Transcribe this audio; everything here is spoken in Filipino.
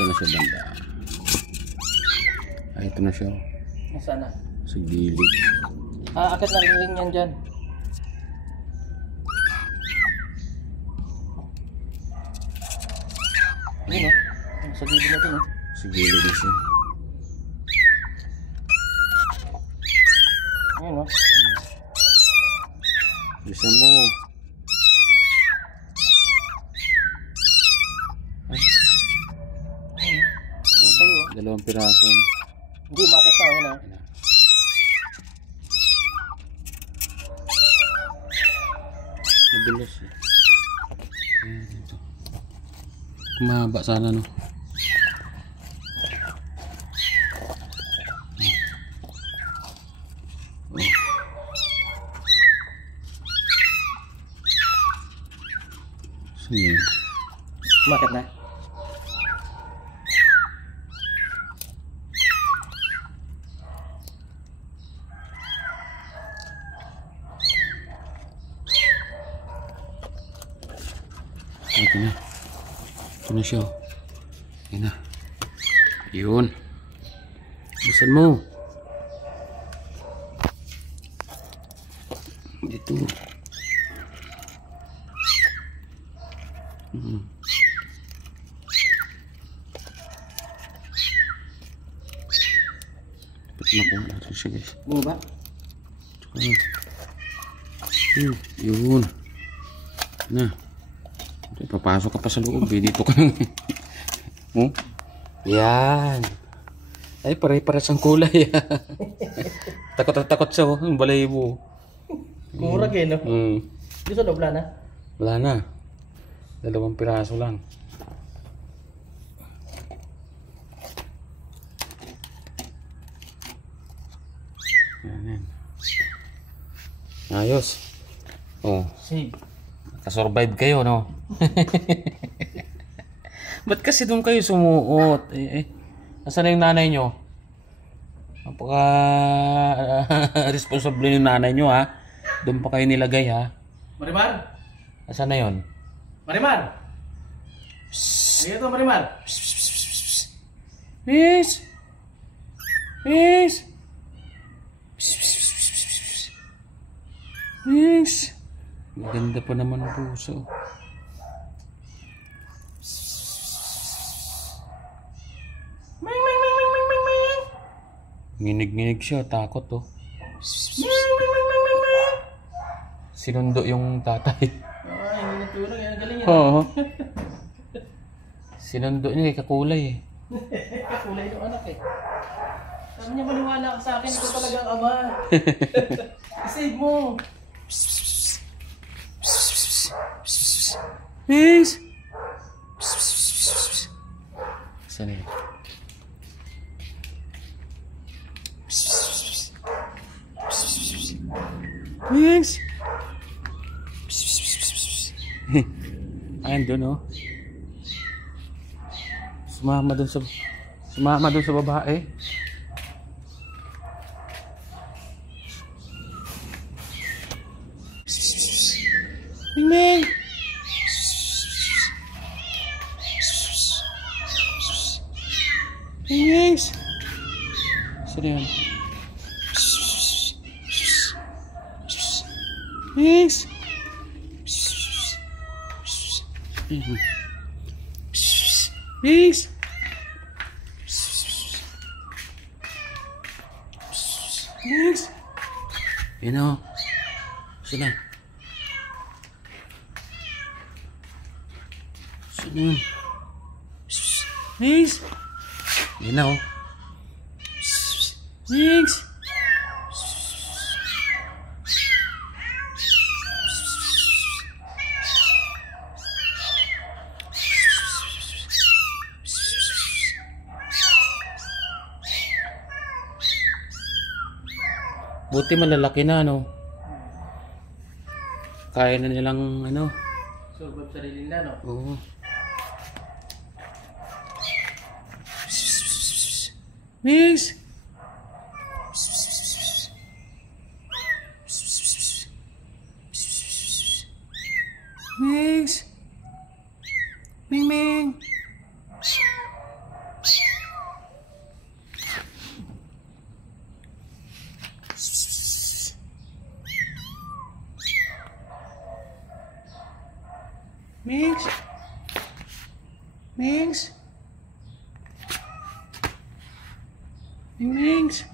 Asa na siya banda? Ay, ito na siya. Nasaan na? Sa gilid. Akit na rin yan dyan. Yun o. Sa gilid natin o. Sa gilid na siya. Ayun o. Bisa mo. Ay. Ayun o. Sa'yo o. Dalawang piraso na. Hindi, umakit na o. Yun o. Madulas eh. Ayan, ito. Kumahaba sana no. Saan? Umakit na. Ito na. Ito na siya. Ayan na. Yun. Busan mo. Dito. Dapat makuha natin siya guys. Bumaba? Yun. Na. Papasok ka pa sa loob eh. Dito ka lang. Oh? Yan. Ay, pare-pares ang kulay. Takot at takot siya. Ang balayibo. Kumurag eh, no? Dito sa loob na? Wala na. Dalawang piraso lang. Yan. Ayos. Oh. Save. Nakasurvive kayo, no? Ba't kasi doon kayo sumuot? Nasaan na yung nanay nyo? Napaka responsable yung nanay nyo, ha? Doon pa kayo nilagay, ha? Marimar? Nasaan na yun? Marimar? Ayun to, Marimar. Yes! Yes! Yes! Maganda pa naman ang puso. Nginig-nginig siya, takot oh. Sinundo yung tatay. Hindi natulog, yan ang galing yan. Oo. Sinundo niya kay kakulay eh. Kulay ng anak eh. Sabi niya maniwala ka sa akin, ito talagang ama. I-save mo. Yes! Saan yun? Yes! Ayan doon oh. Sumama doon sa babae. Ming! Mings! Saan yan? Mings! Mings! Mings! Yan o. Saan na? Saan yun? Mings! Yan na o. Mings! Buti malalaki na, no? Kaya na nilang, ano? Survive sarili nila, no? Oo. Mings! Mings! Ming Ming! Mings? Mings? Mings?